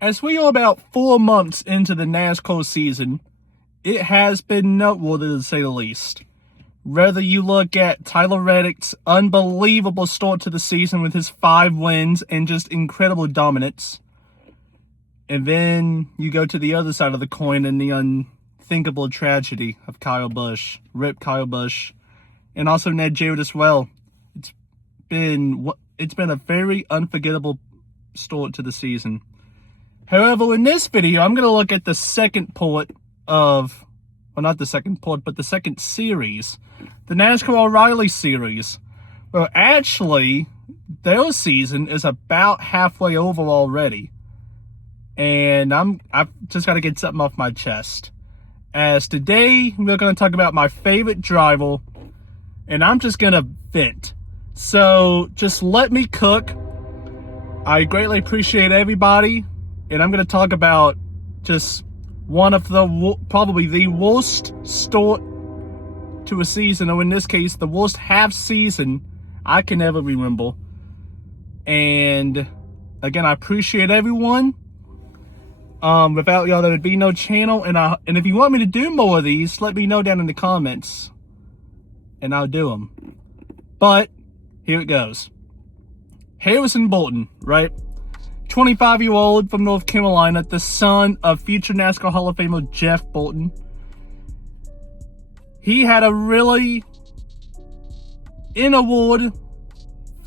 As we are about 4 months into the NASCAR season, it has been noteworthy to say the least. Whether you look at Tyler Reddick's unbelievable start to the season with his 5 wins and just incredible dominance, and then you go to the other side of the coin and the unthinkable tragedy of Kyle Busch, Rip Kyle Busch, and also Ned Jarrett as well. It's been a very unforgettable start to the season. However, in this video, I'm going to look at the second part of, well, not the second part, but the second series, the NASCAR O'Reilly Series. Well, actually, their season is about halfway over already. And I've just got to get something off my chest. As today, we're going to talk about my favorite driver, and I'm just going to vent. So, just let me cook. I greatly appreciate everybody. And I'm going to talk about just one of the, probably the worst start to a season, or in this case, the worst half season I can ever remember. And again, I appreciate everyone. Without y'all, there would be no channel. And if you want me to do more of these, let me know down in the comments, and I'll do them. But here it goes. Harrison Burton, right? 25-year-old from North Carolina, the son of future NASCAR Hall of Famer Jeff Burton. He had a really in-award,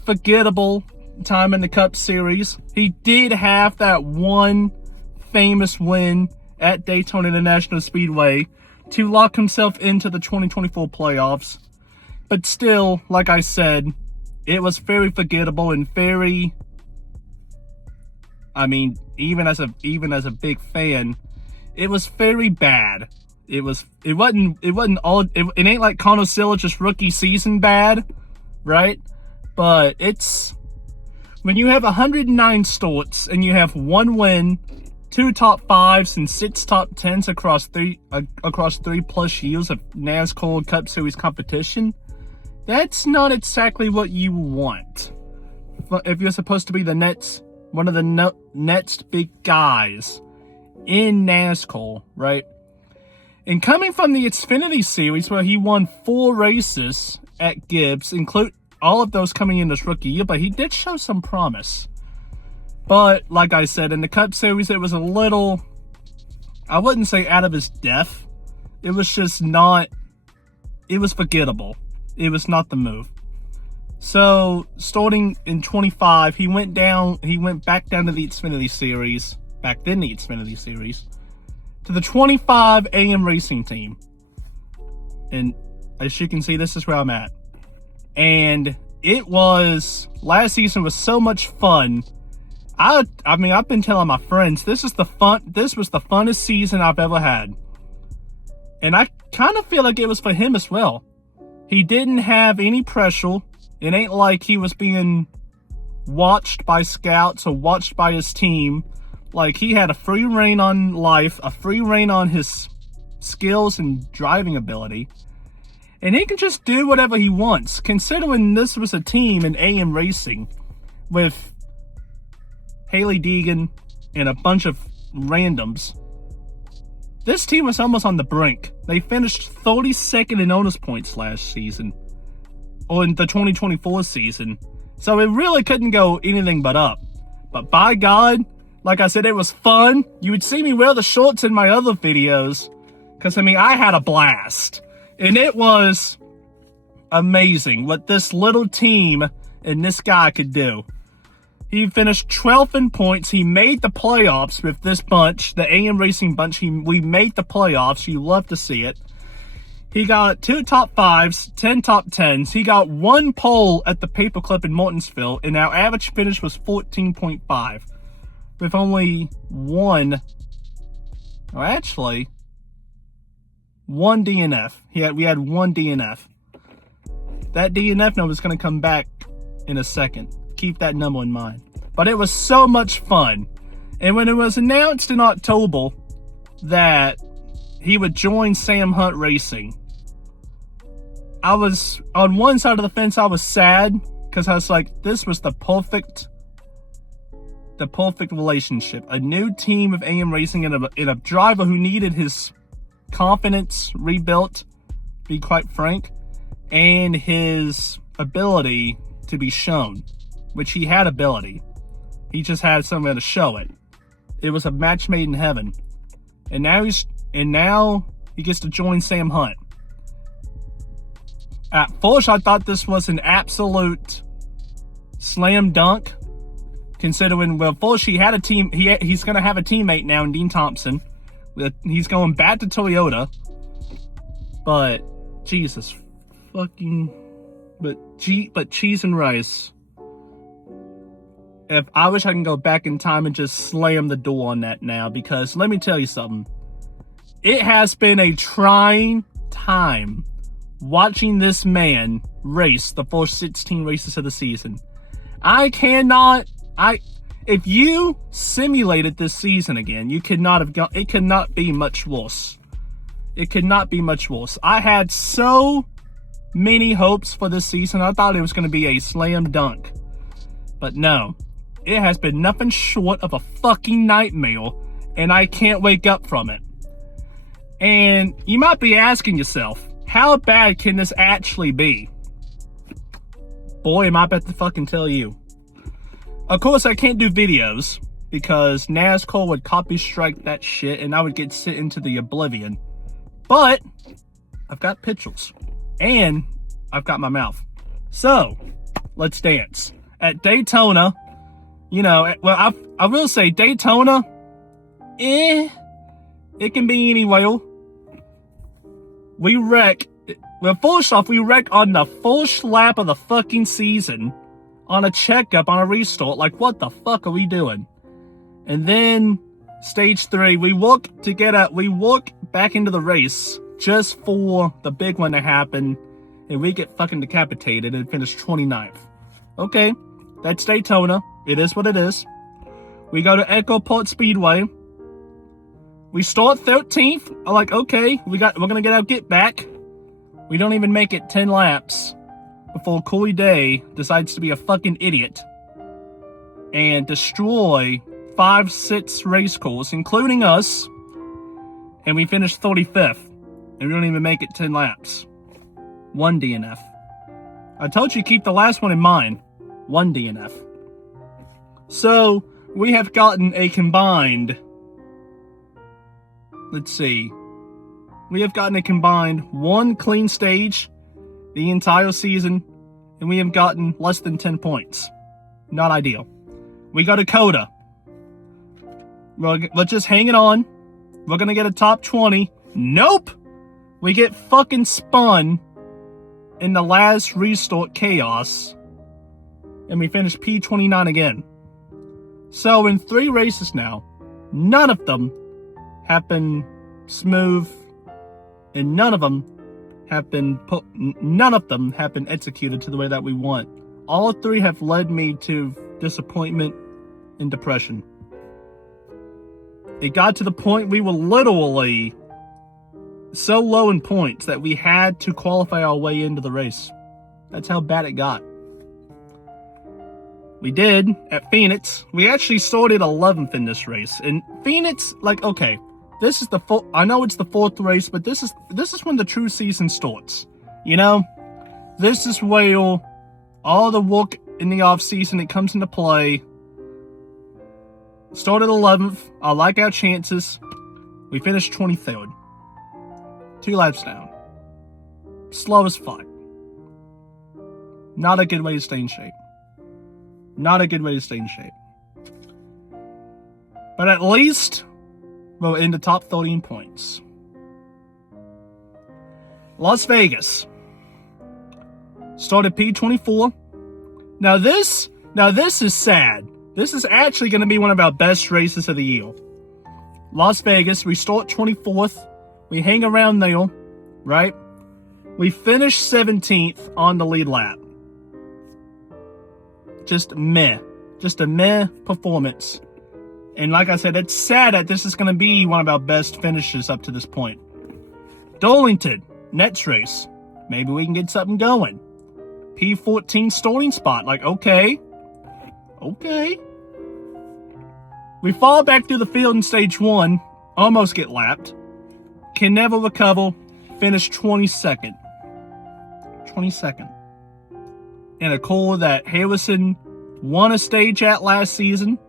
forgettable time in the Cup Series. He did have that one famous win at Daytona International Speedway to lock himself into the 2024 playoffs. But still, like I said, it was very forgettable and very... I mean, even as a big fan, it was very bad. It ain't like Connor Sillich's rookie season bad, right? But it's when you have 109 starts and you have 1 win, 2 top 5s, and 6 top 10s across 3+ years of NASCAR Cup Series competition. That's not exactly what you want. If you're supposed to be the one of the next big guys in NASCAR, right? And coming from the Xfinity Series, where he won 4 races at Gibbs, include all of those coming in this rookie year, but he did show some promise. But, like I said, in the Cup Series, it was a little, I wouldn't say out of his depth. It was just not, it was forgettable. It was not the move. So, starting in 25, he went back down to the Xfinity Series, back then the Xfinity Series, to the 25 AM Racing Team. And as you can see, this is where I'm at. And last season was so much fun. I mean, I've been telling my friends, this was the funnest season I've ever had. And I kind of feel like it was for him as well. He didn't have any pressure. It ain't like he was being watched by scouts or watched by his team. Like, he had a free reign on life, a free reign on his skills and driving ability. And he can just do whatever he wants, considering this was a team in AM Racing with Haley Deegan and a bunch of randoms. This team was almost on the brink. They finished 32nd in bonus points last season. Or in the 2024 season. So it really couldn't go anything but up. But by God, like I said, it was fun. You would see me wear the shorts in my other videos. Because, I mean, I had a blast. And it was amazing what this little team and this guy could do. He finished 12th in points. He made the playoffs with this bunch, the AM Racing bunch. We made the playoffs. You love to see it. He got 2 top 5s, 10 top 10s. He got 1 pole at the Paperclip in Martinsville, and our average finish was 14.5. With only one DNF. We had 1 DNF. That DNF number is going to come back in a second. Keep that number in mind. But it was so much fun. And when it was announced in October that he would join Sam Hunt Racing, I was, on one side of the fence, I was sad, because I was like, this was the perfect the perfect relationship. A new team of AM Racing and a driver who needed his confidence rebuilt, to be quite frank, and his ability to be shown, which he had ability. He just had somewhere to show it. It was a match made in heaven. And now he gets to join Sam Hunt. At first, I thought this was an absolute slam dunk, considering, well, first he had a team. He's going to have a teammate now in Dean Thompson. He's going back to Toyota. But Jesus fucking, but cheese and rice. If I wish I can go back in time and just slam the door on that now, because let me tell you something. It has been a trying time watching this man race the first 16 races of the season. If you simulated this season again, it could not be much worse. It could not be much worse. I had so many hopes for this season. I thought it was going to be a slam dunk. But no, it has been nothing short of a fucking nightmare, and I can't wake up from it. And you might be asking yourself, how bad can this actually be? Boy, am I about to fucking tell you. Of course, I can't do videos because NASCAR would copy strike that shit and I would get sent into the oblivion. But I've got pictures and I've got my mouth. So let's dance. At Daytona, well, I will say Daytona, it can be anywhere. We wreck. Well, first off, we wreck on the first lap of the fucking season on a checkup, on a restart. Like, what the fuck are we doing? And then stage 3, we walk back into the race just for the big one to happen, and we get fucking decapitated and finish 29th. Okay, that's Daytona. It is what it is. We go to Echo Park Speedway. We start 13th. I'm like, okay, we're gonna get our get back. We don't even make it 10 laps before Corey Day decides to be a fucking idiot and destroy 5-6 race cars, including us, and we finish 35th, and we don't even make it 10 laps. 1 DNF. I told you keep the last one in mind. 1 DNF. So we have gotten a combined, let's see, we have gotten a combined 1 clean stage the entire season, and we have gotten less than 10 points. Not ideal. We go to Coda. We're just hanging on. We're gonna get a top 20. Nope! We get fucking spun in the last restart chaos, and we finish P29 again. So in 3 races now, none of them have been smooth, and none of them have been executed to the way that we want. All 3 have led me to disappointment and depression. It got to the point we were literally so low in points that we had to qualify our way into the race. That's how bad it got. We did at Phoenix. We actually started 11th in this race. And Phoenix, like, okay, this is I know it's the 4th race, but this is when the true season starts. This is where all the work in the off season, it comes into play. Started 11th. I like our chances. We finished 23rd. 2 laps down. Slow as fuck. Not a good way to stay in shape. Not a good way to stay in shape. But at least we're in the top 13 points. Las Vegas. Started P24. Now this is sad. This is actually going to be one of our best races of the year. Las Vegas, we start 24th. We hang around there, right? We finish 17th on the lead lap. Just meh. Just a meh performance. And like I said, it's sad that this is going to be one of our best finishes up to this point. Darlington, next race. Maybe we can get something going. P14 starting spot. Like, okay. We fall back through the field in stage 1, almost get lapped. Can never recover, finish 22nd. 22nd. In a core that Harrison won a stage at last season.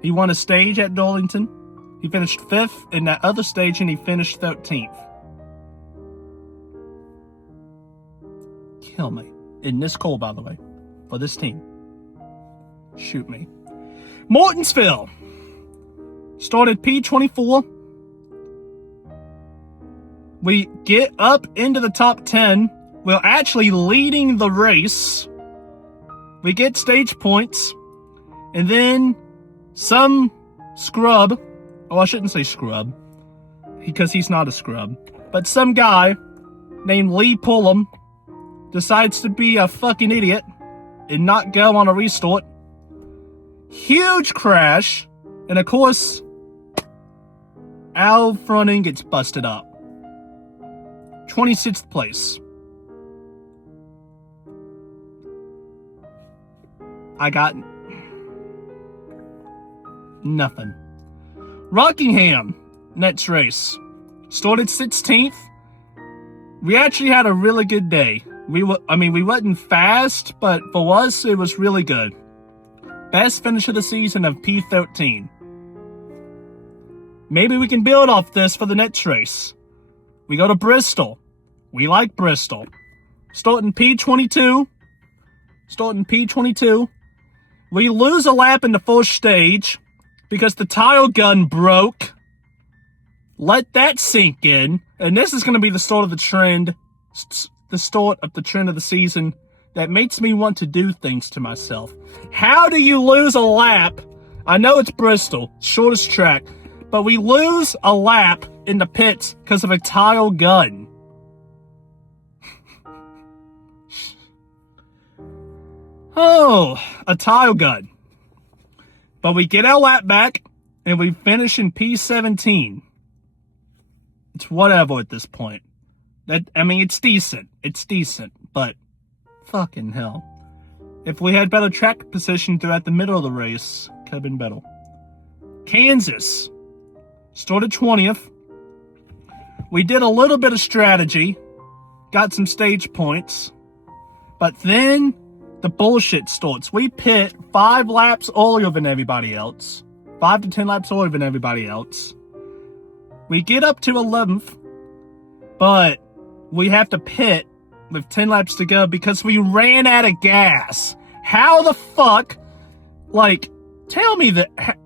He won a stage at Darlington. He finished 5th in that other stage and he finished 13th. Kill me. In this core, by the way. For this team. Shoot me. Mortonsville. Started P24. We get up into the top 10. We're actually leading the race. We get stage points. And then some scrub. Oh, I shouldn't say scrub. Because he's not a scrub. But some guy named Lee Pullum decides to be a fucking idiot and not go on a restart. Huge crash. And of course, our front end gets busted up. 26th place. I got nothing. Rockingham, next race. Started 16th. We actually had a really good day. We wasn't fast, but for us, it was really good. Best finish of the season of P13. Maybe we can build off this for the next race. We go to Bristol. We like Bristol. Starting P22. We lose a lap in the first stage because the tire gun broke. Let that sink in. And this is going to be the start of the trend. The start of the trend of the season that makes me want to do things to myself. How do you lose a lap? I know it's Bristol, shortest track, but we lose a lap in the pits because of a tire gun. Oh, a tire gun. But we get our lap back, and we finish in P17. It's whatever at this point. It's decent. It's decent, but fucking hell. If we had better track position throughout the middle of the race, could have been better. Kansas. Started 20th. We did a little bit of strategy. Got some stage points. But then the bullshit starts. We pit 5 laps earlier than everybody else. 5 to 10 laps earlier than everybody else. We get up to 11th. But we have to pit with 10 laps to go because we ran out of gas. How the fuck? Tell me that.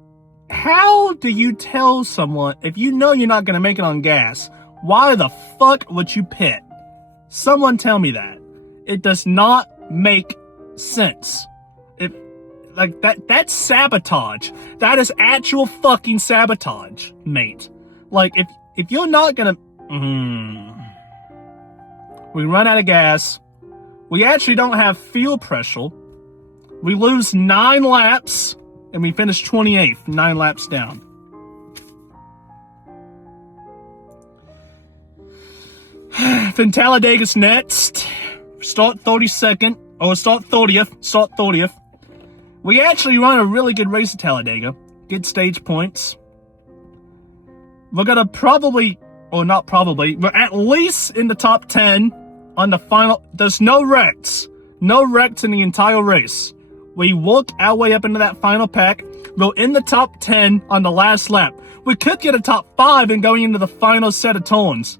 How do you tell someone, if you know you're not going to make it on gas, why the fuck would you pit? Someone tell me that. It does not make sense. That's sabotage. That is actual fucking sabotage, mate. If you're not gonna... We run out of gas. We actually don't have fuel pressure. We lose 9 laps, and we finish 28th, 9 laps down. Then Talladega's next. Start 32nd, or start 30th. We actually run a really good race at Talladega. Get stage points. We're gonna we're at least in the top 10 on the final. There's no wrecks. No wrecks in the entire race. We work our way up into that final pack. We're in the top 10 on the last lap. We could get a top 5 and going into the final set of turns.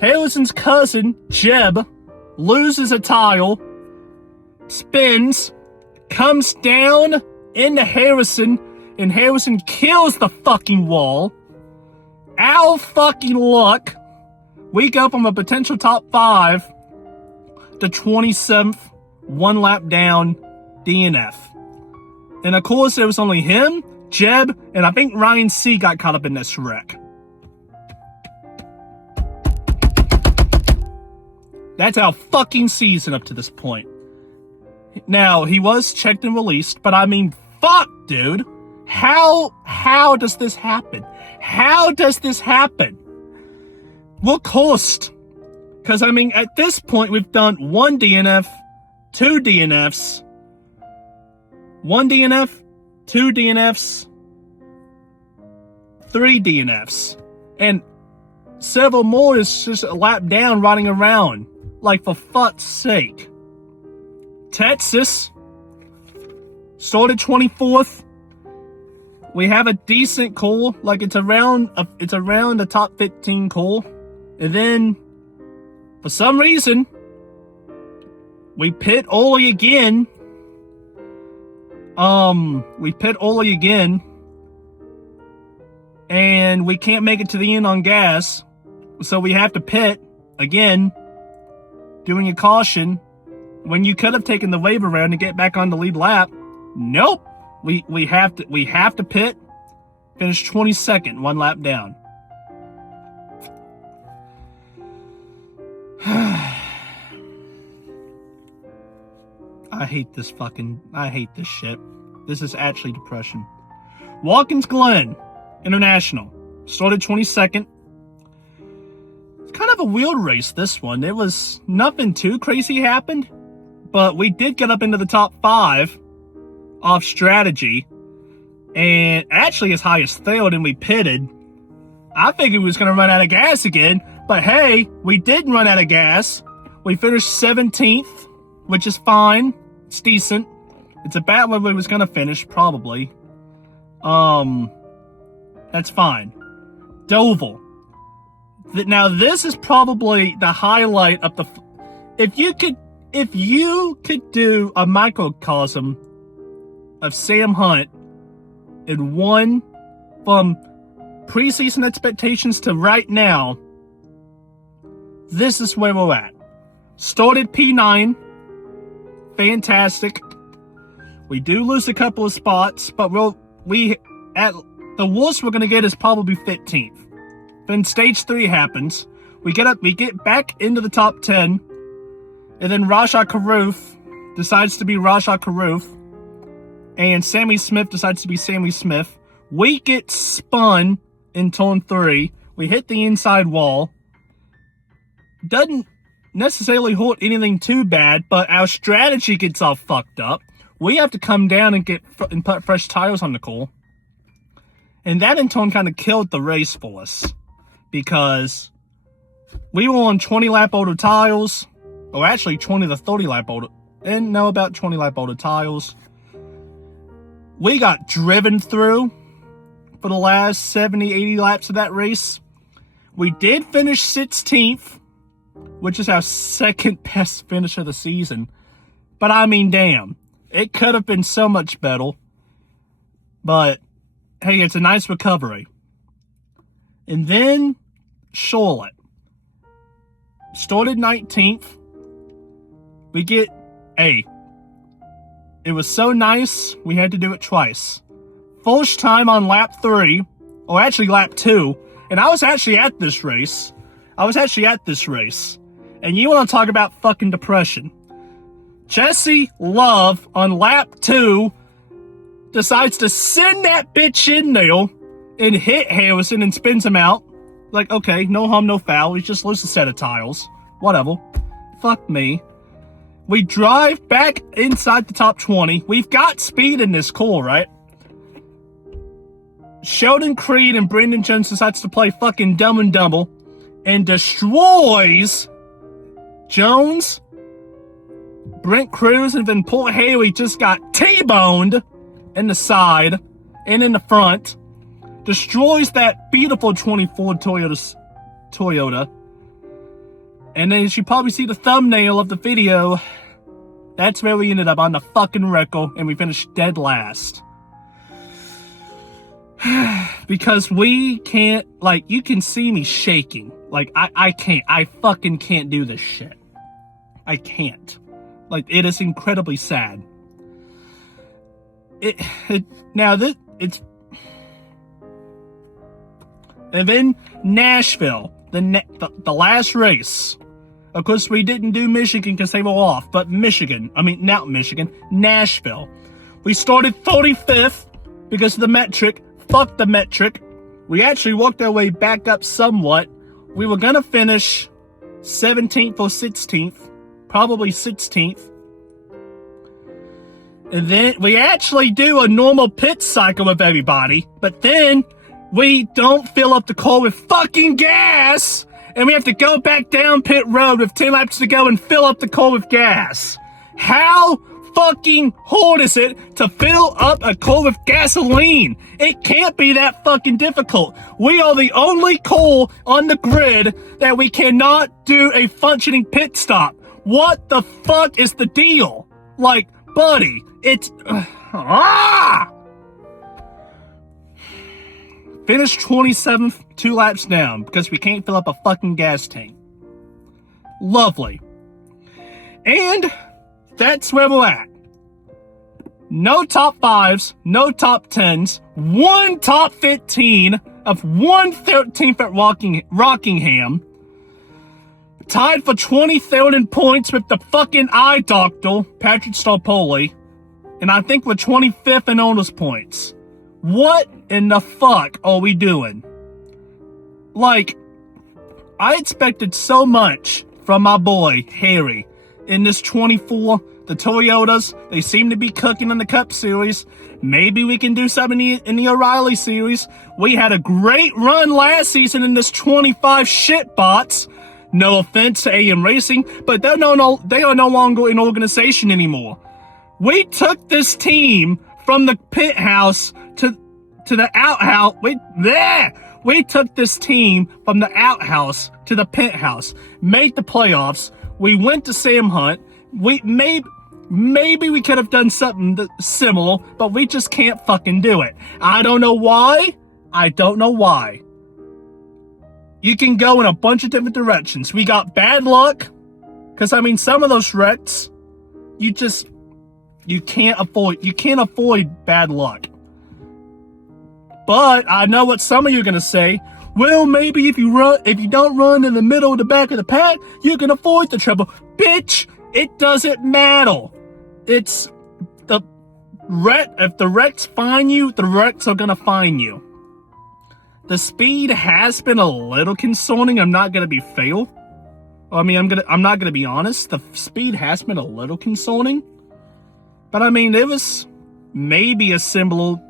Harrison's cousin, Jeb, loses a tire, spins, comes down into Harrison, and Harrison kills the fucking wall. Our fucking luck. We go from a potential top 5 to 27th, 1 lap down, DNF. And of course, it was only him, Jeb, and I think Ryan C. got caught up in this wreck. That's our fucking season up to this point. Now, he was checked and released, but fuck, dude. How does this happen? How does this happen? We're cursed. Because, at this point, we've done 1 DNF, 2 DNFs, 1 DNF, 2 DNFs, 3 DNFs, and several more is just a lap down riding around. Like, for fuck's sake. Texas started 24th. We have a decent call, like it's around the top 15 call, and then for some reason we pit Ollie again. And we can't make it to the end on gas, so we have to pit again, doing a caution when you could have taken the wave around to get back on the lead lap. Nope. We have to pit, finish 22nd, 1 lap down. I hate this shit. This is actually depression. Watkins Glen International started 22nd. It's kind of a weird race, this one. It was nothing too crazy happened, but we did get up into the top 5 off strategy, and actually as high as third, and we pitted. I figured we was going to run out of gas again, but hey, we didn't run out of gas. We finished 17th, which is fine. It's decent. It's about where we was going to finish, probably. That's fine. Deauville. Now this is probably the highlight of the... If you could do a microcosm of Sam Hunt in one, from preseason expectations to right now, this is where we're at. Started P9. Fantastic. We do lose a couple of spots, but at the worst we're going to get is probably 15th. Then stage 3 happens. We get back into the top 10, and then Rajah Caruth decides to be Rajah Caruth, and Sammy Smith decides to be Sammy Smith. We get spun in turn 3. We hit the inside wall. Doesn't necessarily hurt anything too bad, but our strategy gets all fucked up. We have to come down and put fresh tires on the car. And that in turn kind of killed the race for us, because we were on 20 lap older tires, or actually 20 to 30 lap older, and no, about 20 lap older tires. We got driven through for the last 70, 80 laps of that race. We did finish 16th, which is our second best finish of the season. But I mean, damn, it could have been so much better. But hey, it's a nice recovery. And then Charlotte started 19th. We get A. It was so nice, we had to do it twice. First time on lap 3, or actually lap 2, and I was actually at this race. And you want to talk about fucking depression. Jesse Love on lap 2 decides to send that bitch in there and hit Harrison and spins him out. Like, okay, no harm, no foul. He's just lost a set of tires. Whatever. Fuck me. We drive back inside the top 20. We've got speed in this car, right? Sheldon Creed and Brendan Jones decides to play fucking Dumb and Dumber and destroys Jones, Brent Cruz, and then poor Haley just got T-boned in the side and in the front. Destroys that beautiful 24 Toyota. And then as you probably see the thumbnail of the video, that's where we ended up, on the fucking record, and we finished dead last. Because we can't, like, you can see me shaking. Like, I fucking can't do this shit. I can't. Like, it is incredibly sad. And then Nashville, the last race. Of course, we didn't do Michigan because they were off, but not Michigan, Nashville. We started 35th because of the metric. Fuck the metric. We actually worked our way back up somewhat. We were going to finish 17th or 16th, probably 16th. And then we actually do a normal pit cycle with everybody, but then we don't fill up the car with fucking gas, and we have to go back down pit road with 10 laps to go and fill up the car with gas. How fucking hard is it to fill up a car with gasoline? It can't be that fucking difficult. We are the only car on the grid that we cannot do a functioning pit stop. What the fuck is the deal? Like, buddy, it's... Finished 27th, 2 laps down, because we can't fill up a fucking gas tank. Lovely. And that's where we're at. No top 5s, no top 10s, 1 top 15 of 113th at Rockingham. Tied for 23rd in points with the fucking eye doctor, Patrick Starpoli. And I think we're 25th in owner's points. What in the fuck are we doing? Like, I expected so much from my boy, Harry. In this 24, the Toyotas, they seem to be cooking in the Cup Series. Maybe we can do something in the O'Reilly Series. We had a great run last season in this 25 shitbots. No offense to AM Racing, but they are no longer an organization anymore. We took this team from the pit house to the outhouse. We took this team from the outhouse to the pit house, made the playoffs. We went to Sam Hunt. Maybe we could have done something similar, but we just can't fucking do it. I don't know why. You can go in a bunch of different directions. We got bad luck, because I mean, some of those wrecks, you can't avoid bad luck. But I know what some of you are gonna say. Well, maybe if you don't run in the middle of the back of the pack, you can avoid the trouble. Bitch, it doesn't matter. It's the wreck. If the wrecks find you, the wrecks are gonna find you. The speed has been a little concerning. I'm not gonna be fair. I mean, I'm not gonna be honest. The speed has been a little concerning. But I mean, it was maybe a similar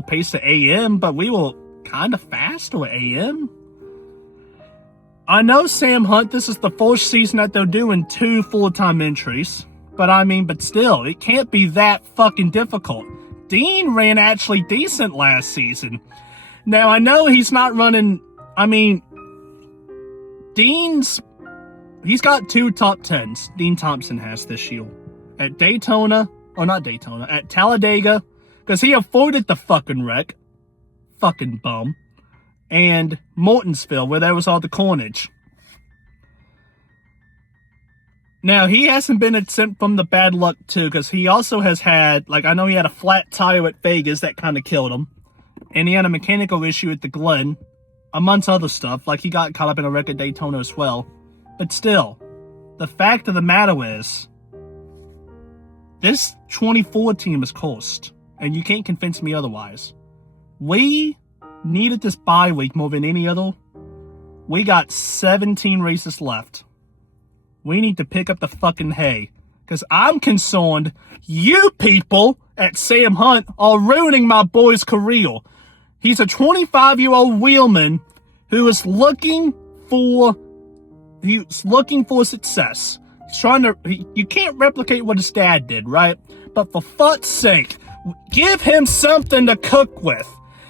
pace to AM, but we were kind of faster at AM. I know Sam Hunt, this is the first season that they're doing 2 full-time entries. But still, it can't be that fucking difficult. Dean ran actually decent last season. Now, I know he's not running, he's got 2 top 10s, Dean Thompson has this year. At at Talladega, because he avoided the fucking wreck. Fucking bum. And Mortonsville, where there was all the carnage. Now, he hasn't been exempt from the bad luck, too, because he also has had, I know he had a flat tire at Vegas that kind of killed him. And he had a mechanical issue at the Glen, amongst other stuff. He got caught up in a wreck at Daytona as well. But still, the fact of the matter is, this 24 team is cursed, and you can't convince me otherwise. We needed this bye week more than any other. We got 17 races left. We need to pick up the fucking hay, because I'm concerned you people at Sam Hunt are ruining my boy's career. He's a 25-year-old wheelman who is looking for success. You can't replicate what his dad did, right? But for fuck's sake, give him something to cook with.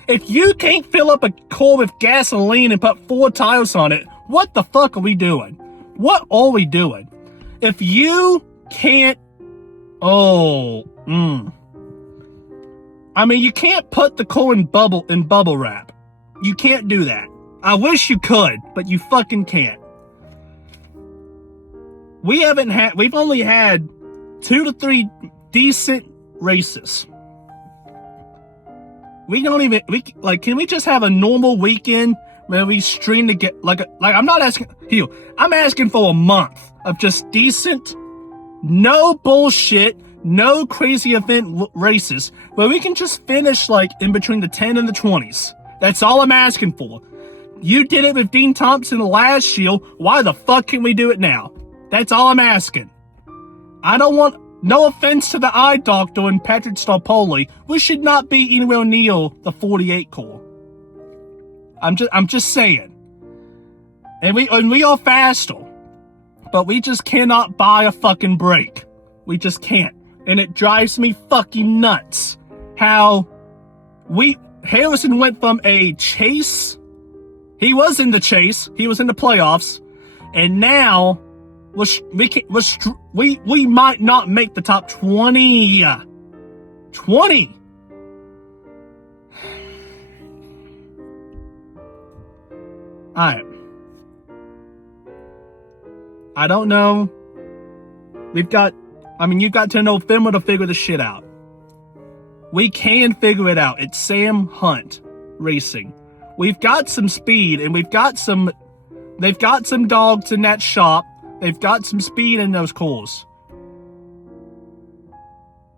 If you can't fill up a car with gasoline and put 4 tires on it, what the fuck are we doing? What are we doing? If you can't... you can't put the car in bubble wrap. You can't do that. I wish you could, but you fucking can't. We've only had 2 to 3 decent races. Can we just have a normal weekend where we stream to get, I'm asking for a month of just decent, no bullshit, no crazy event races, where we can just finish, in between the 10 and the 20s. That's all I'm asking for. You did it with Dean Thompson last year. Why the fuck can we do it now? That's all I'm asking. I don't want no offense to the eye doctor and Patrick Starpoli, we should not be anywhere near the 48 core. I'm just saying. And we are faster. But we just cannot buy a fucking break. We just can't. And it drives me fucking nuts how Harrison went from a chase. He was in the chase. He was in the playoffs. And now we might not make the top 20. 20. Alright. I don't know. You've got to November to figure the shit out. We can figure it out. It's Sam Hunt Racing. We've got some speed, and they've got some dogs in that shop. They've got some speed in those cores.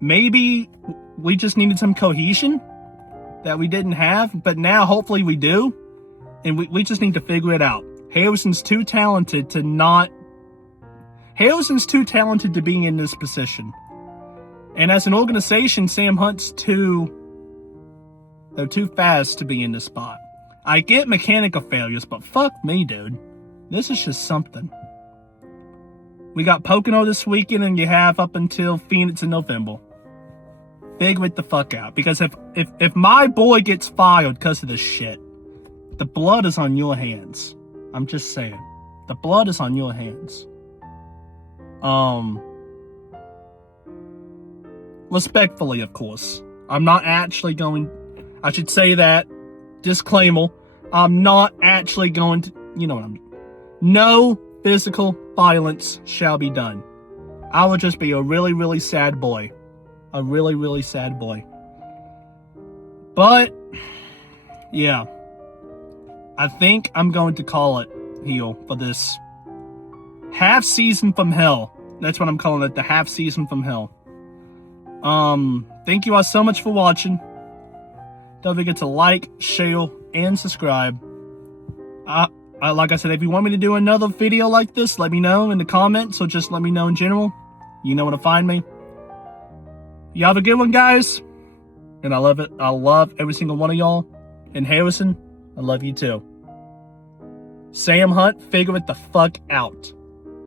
Maybe we just needed some cohesion that we didn't have, but now hopefully we do. And we just need to figure it out. Harrison's too talented to be in this position. And as an organization, Sam Hunt's they're too fast to be in this spot. I get mechanical failures, but fuck me, dude. This is just something. We got Pocono this weekend, and you have up until Phoenix in November. Figure it the fuck out. Because if my boy gets fired because of this shit, the blood is on your hands. I'm just saying. The blood is on your hands. Respectfully, of course. I'm not actually going... I should say that. Disclaimer. I'm not actually going to... You know what I mean. No physical violence shall be done. I will just be a really, really sad boy. A really, really sad boy. But... yeah. I think I'm going to call it here for this half season from hell. That's what I'm calling it, the half season from hell. Thank you all so much for watching. Don't forget to like, share, and subscribe. Like I said, if you want me to do another video like this, let me know in the comments, or just let me know in general. You know where to find me. You have a good one, guys. And I love it. I love every single one of y'all. And Harrison, I love you too. Sam Hunt, figure it the fuck out.